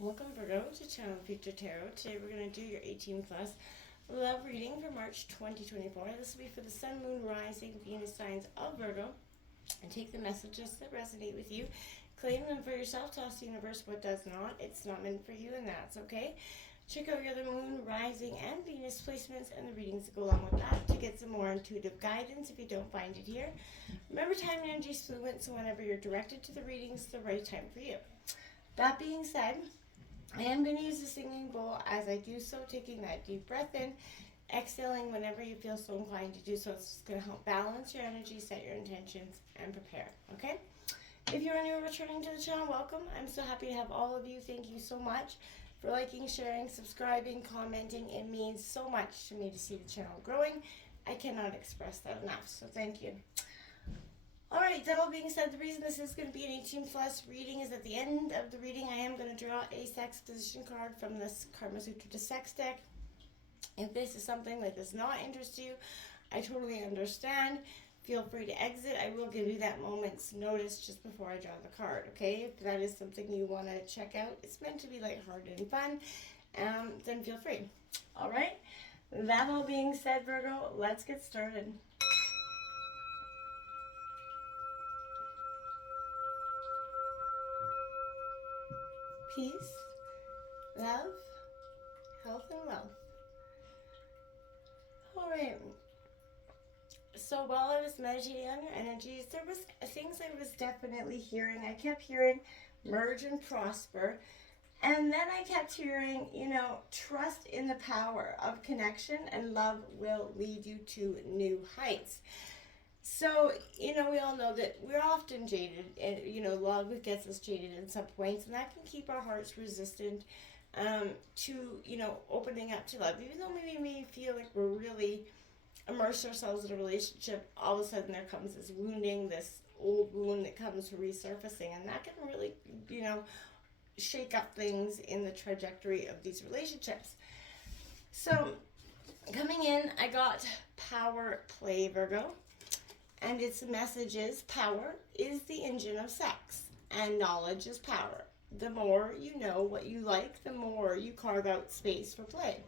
Welcome, Virgo, to Channel Future Tarot. Today we're going to do your 18 plus love reading for March 2024. This will be for the Sun, Moon, Rising, Venus signs of Virgo. And take the messages that resonate with you. Claim them for yourself. Toss the universe what does not. It's not meant for you, and that's okay. Check out your other Moon, Rising, and Venus placements and the readings that go along with that to get some more intuitive guidance if you don't find it here. Remember, time and energy is fluid, so whenever you're directed to the readings, it's the right time for you. That being said, I am going to use the singing bowl as I do so, taking that deep breath in, exhaling whenever you feel so inclined to do so. It's just going to help balance your energy, set your intentions, and prepare, okay? If you're new or returning to the channel, welcome. I'm so happy to have all of you. Thank you so much for liking, sharing, subscribing, commenting. It means so much to me to see the channel growing. I cannot express that enough, so thank you. Alright, that all being said, the reason this is going to be an 18 plus reading is at the end of the reading I am going to draw a sex position card from this Karma Sutra to Sex deck. If this is something that does not interest you, I totally understand. Feel free to exit. I will give you that moment's notice just before I draw the card, okay? If that is something you want to check out, it's meant to be lighthearted and fun, then feel free. Alright, that all being said, Virgo, let's get started. Peace, love, health, and wealth. Alright, so while I was meditating on your energies, there was things I was definitely hearing. I kept hearing merge and prosper, and then I kept hearing, trust in the power of connection, and love will lead you to new heights. So, we all know that we're often jaded, and, love gets us jaded at some points, and that can keep our hearts resistant to, opening up to love. Even though maybe we may feel like we're really immersed ourselves in a relationship, all of a sudden there comes this wounding, this old wound that comes resurfacing, and that can really, shake up things in the trajectory of these relationships. So, coming in, I got power play, Virgo. And its message is power is the engine of sex, and knowledge is power. The more you know what you like, the more you carve out space for play.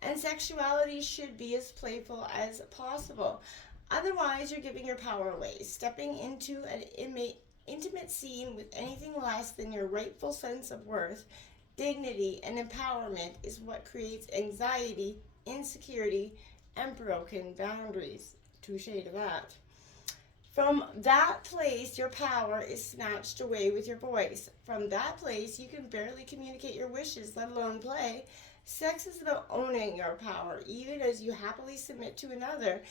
And sexuality should be as playful as possible. Otherwise, you're giving your power away. Stepping into an intimate scene with anything less than your rightful sense of worth, dignity, and empowerment is what creates anxiety, insecurity, and broken boundaries. Touche to that. From that place, your power is snatched away with your voice. From that place, you can barely communicate your wishes, let alone play. Sex is about owning your power, even as you happily submit to another,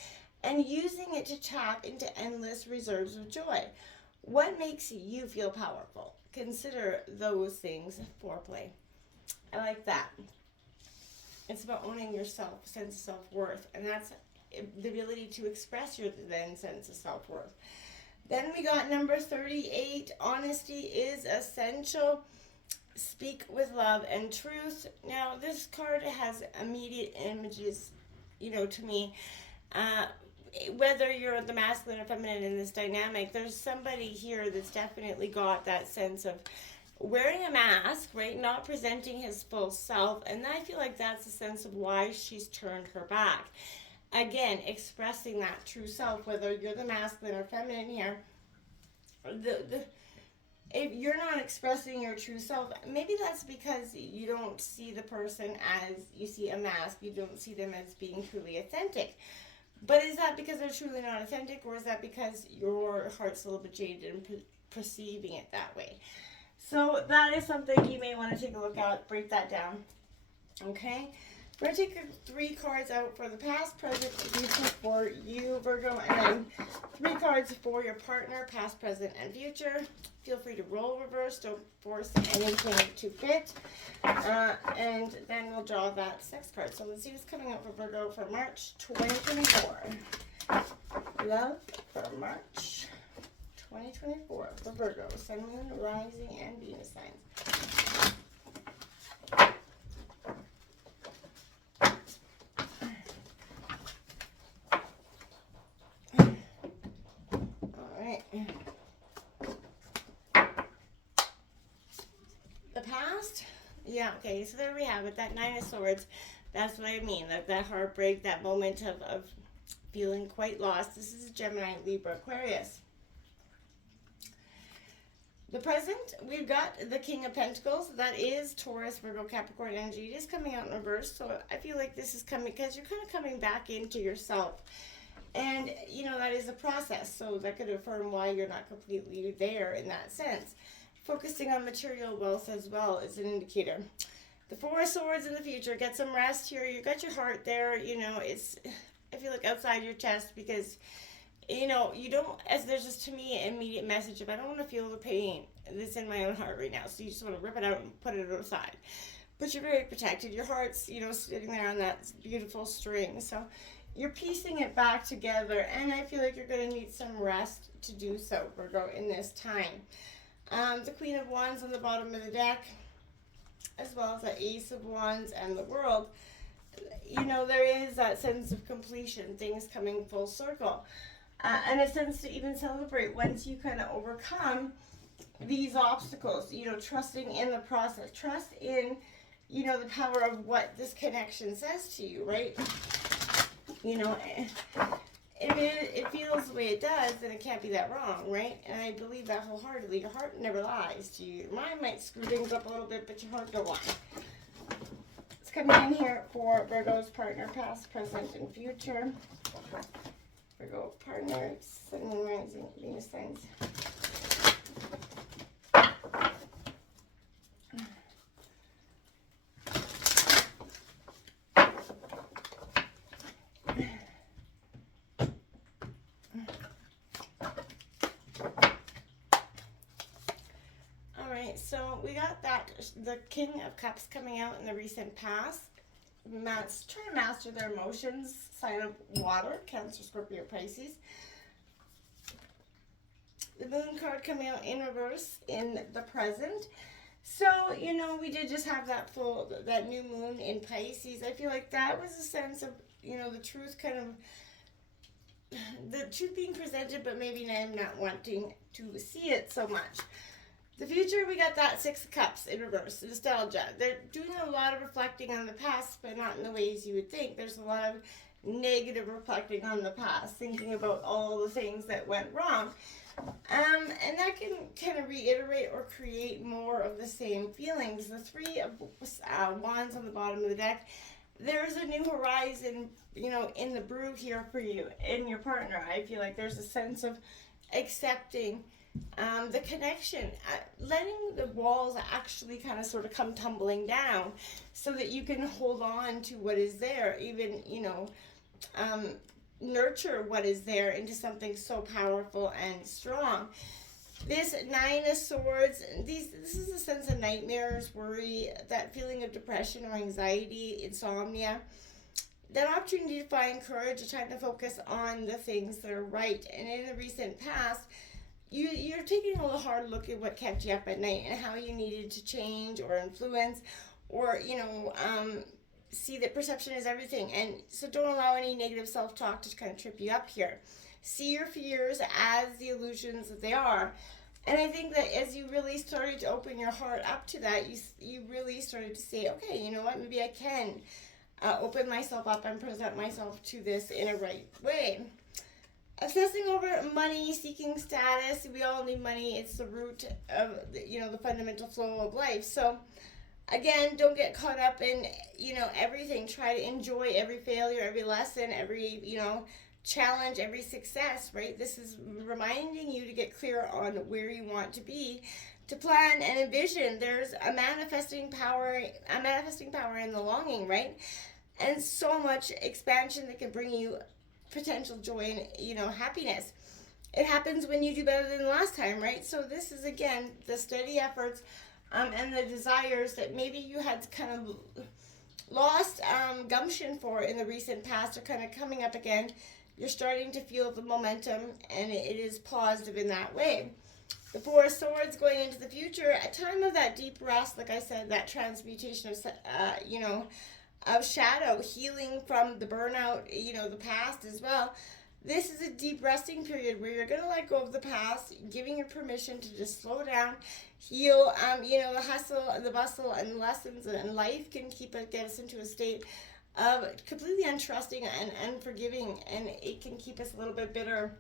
and using it to tap into endless reserves of joy. What makes you feel powerful? Consider those things foreplay. I like that. It's about owning yourself, sense of self-worth, and that's the ability to express your then sense of self-worth. Then we got number 38, honesty is essential. Speak with love and truth. Now, this card has immediate images, to me. Whether you're the masculine or feminine in this dynamic, there's somebody here that's definitely got that sense of wearing a mask, right? Not presenting his full self. And I feel like that's the sense of why she's turned her back. Again, expressing that true self, whether you're the masculine or feminine here, if you're not expressing your true self, maybe that's because you don't see the person as you see a mask. You don't see them as being truly authentic. But is that because they're truly not authentic, or is that because your heart's a little bit jaded and perceiving it that way? So that is something you may want to take a look at, break that down, okay? We're going to take 3 cards out for the past, present, future for you, Virgo, and then 3 cards for your partner, past, present, and future. Feel free to roll reverse. Don't force anything to fit. And then we'll draw that sex card. So let's see what's coming out for Virgo for March 2024. Love for March 2024 for Virgo, Sun, Moon, Rising, and Venus signs. Yeah, okay, so there we have it. That Nine of Swords. That's what I mean. That heartbreak, that moment of feeling quite lost. This is Gemini, Libra, Aquarius. The present, we've got the King of Pentacles. That is Taurus, Virgo, Capricorn energy. It is coming out in reverse, so I feel like this is coming because you're kind of coming back into yourself. And, you know, that is a process, so that could affirm why you're not completely there in that sense. Focusing on material wealth as well is an indicator. The Four of Swords in the future. Get some rest here. You got your heart there. You know, it's, I feel like outside your chest because, you know, you don't, as there's just to me an immediate message of I don't want to feel the pain that's in my own heart right now. So you just want to rip it out and put it aside. But you're very protected. Your heart's, you know, sitting there on that beautiful string. So you're piecing it back together. And I feel like you're going to need some rest to do so, Virgo, in this time. The Queen of Wands on the bottom of the deck, as well as the Ace of Wands and the World. You know, there is that sense of completion, things coming full circle. And a sense to even celebrate once you kind of overcome these obstacles, you know, trusting in the process. Trust in, you know, the power of what this connection says to you, right? You know, if it feels the way it does, then it can't be that wrong, right? And I believe that wholeheartedly. Your heart never lies to you. Your mind might screw things up a little bit, but your heart don't lie. It's coming in here for Virgo's partner, past, present, and future. Virgo partner, Sun, Moon, Rising, Venus signs. So we got that, the King of Cups coming out in the recent past. Trying to master their emotions, sign of water, Cancer, Scorpio, Pisces. The Moon card coming out in reverse in the present. So, you know, we did just have that new moon in Pisces. I feel like that was a sense of, you know, the truth being presented, but maybe I'm not wanting to see it so much. The future, we got that Six of Cups in reverse, nostalgia. They're doing a lot of reflecting on the past, but not in the ways you would think. There's a lot of negative reflecting on the past, thinking about all the things that went wrong. And that can kind of reiterate or create more of the same feelings. The Three of Wands on the bottom of the deck. There's a new horizon, you know, in the brew here for you and your partner. I feel like there's a sense of accepting the connection, letting the walls actually kind of sort of come tumbling down so that you can hold on to what is there, even, you know, nurture what is there into something so powerful and strong. This Nine of Swords, this is a sense of nightmares, worry, that feeling of depression or anxiety, insomnia. That opportunity to find courage, a time to focus on the things that are right. And in the recent past, you're taking a hard look at what kept you up at night and how you needed to change or influence or, you know, see that perception is everything. And so don't allow any negative self-talk to kind of trip you up here. See your fears as the illusions that they are. And I think that as you really started to open your heart up to that, you really started to say, okay, you know what, maybe I can open myself up and present myself to this in a right way. Obsessing over money, seeking status. We all need money. It's the root of, you know, the fundamental flow of life. So, again, don't get caught up in, you know, everything. Try to enjoy every failure, every lesson, every, you know, challenge, every success, right? This is reminding you to get clear on where you want to be, to plan and envision. There's a manifesting power in the longing, right? And so much expansion that can bring you potential joy and, you know, happiness. It happens when you do better than last time, right? So this is, again, the steady efforts and the desires that maybe you had kind of lost gumption for in the recent past are kind of coming up again. You're starting to feel the momentum, and it is positive in that way. The Four of Swords going into the future, a time of that deep rest, like I said, that transmutation of, you know, of shadow, healing from the burnout, you know, the past as well. This is a deep resting period where you're going to let go of the past, giving your permission to just slow down, heal. The hustle and the bustle and lessons and life can get us into a state of completely untrusting and unforgiving, and it can keep us a little bit bitter.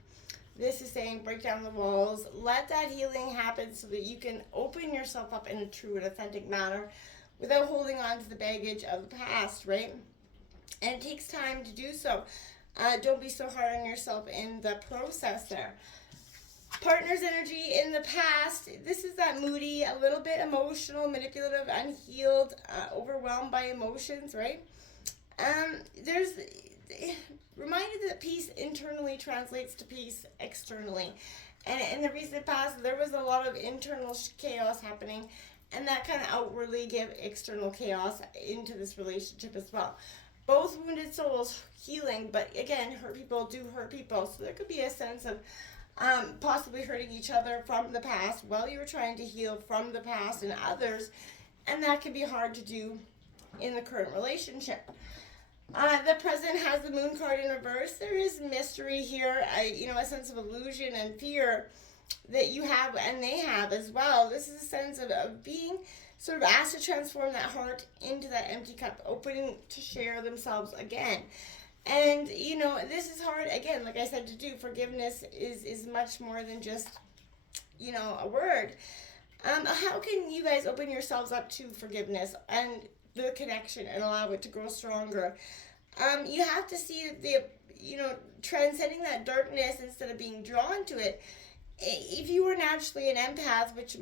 This is saying break down the walls, let that healing happen so that you can open yourself up in a true and authentic manner without holding on to the baggage of the past, right? And it takes time to do so. Don't be so hard on yourself in the process there. Partner's energy in the past, this is that moody, a little bit emotional, manipulative, unhealed, overwhelmed by emotions, right? There's reminded that peace internally translates to peace externally. And in the recent past, there was a lot of internal chaos happening, and that kind of outwardly gave external chaos into this relationship as well. Both wounded souls healing, but again, hurt people do hurt people. So there could be a sense of possibly hurting each other from the past while you were trying to heal from the past and others, and that can be hard to do in the current relationship. The present has the moon card in reverse. There is mystery here, a sense of illusion and fear that you have and they have as well. This is a sense of being sort of asked to transform that heart into that empty cup, opening to share themselves again. And, this is hard, again, like I said, to do. Forgiveness is much more than just, a word. How can you guys open yourselves up to forgiveness and the connection and allow it to grow stronger? You have to see transcending that darkness instead of being drawn to it. If you were naturally an empath, which,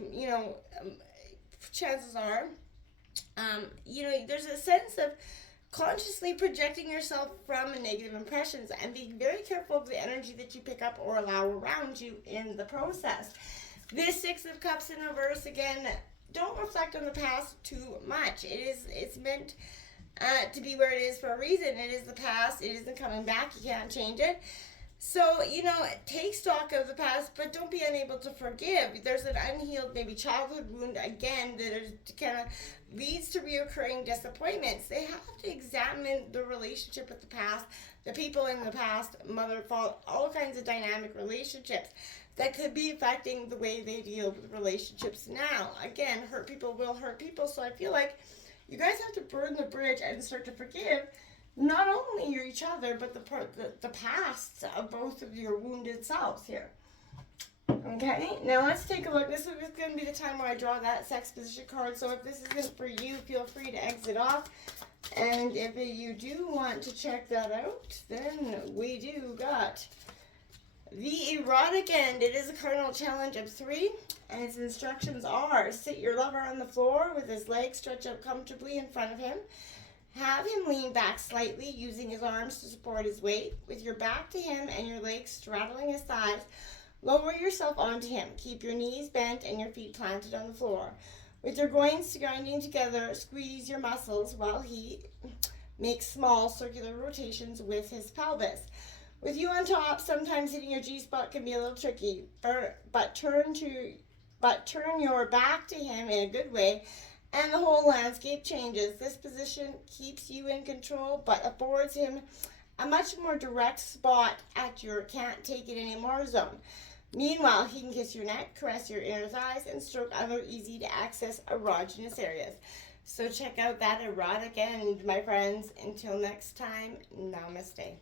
chances are, there's a sense of consciously projecting yourself from negative impressions and being very careful of the energy that you pick up or allow around you in the process. This Six of Cups in reverse, again, don't reflect on the past too much. It's meant to be where it is for a reason. It is the past. It isn't coming back. You can't change it. So, take stock of the past, but don't be unable to forgive. There's an unhealed, maybe childhood wound, again, that kind of leads to reoccurring disappointments. They have to examine the relationship with the past, the people in the past, mother, father, all kinds of dynamic relationships that could be affecting the way they deal with relationships now. Again, hurt people will hurt people, so I feel like you guys have to burn the bridge and start to forgive not only each other, but the past of both of your wounded selves here. Okay, now let's take a look. This is going to be the time where I draw that sex position card. So if this isn't for you, feel free to exit off. And if you do want to check that out, then we do got the erotic end. It is a cardinal challenge of 3, and its instructions are: sit your lover on the floor with his legs stretched out comfortably in front of him. Have him lean back slightly, using his arms to support his weight. With your back to him and your legs straddling his thighs, lower yourself onto him. Keep your knees bent and your feet planted on the floor. With your groins grinding together, squeeze your muscles while he makes small circular rotations with his pelvis. With you on top, sometimes hitting your G-spot can be a little tricky, but turn your back to him in a good way, and the whole landscape changes. This position keeps you in control, but affords him a much more direct spot at your can't take it anymore zone. Meanwhile, he can kiss your neck, caress your inner thighs, and stroke other easy to access erogenous areas. So check out that erotic end, my friends. Until next time, namaste.